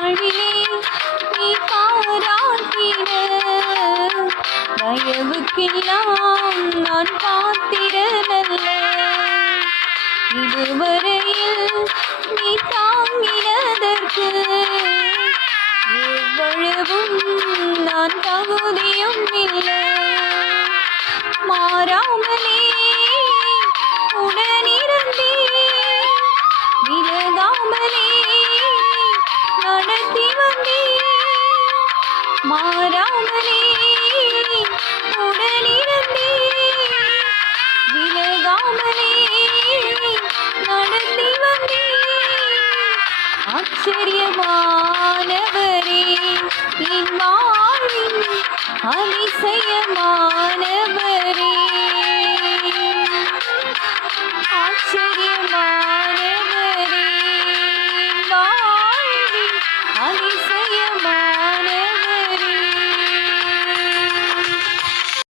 வாழ்விலே நீ பாராட்டின தயவுக்கெல்லாம் நான் காத்திட நல்ல இதுவரையில் நீ தாங்கினதற்கு எவ்வளவும் நான் தகுதியும் இல்லை. மாறாமலே உடனிருந்தே விலகாமலே நடத்தி வந்தே. மாறாமலே உடனிருந்தே விலகாமலே நடத்தி வந்தே. ஆச்சரியமானவரே என் வாழ்வின் அதிசயமானவரே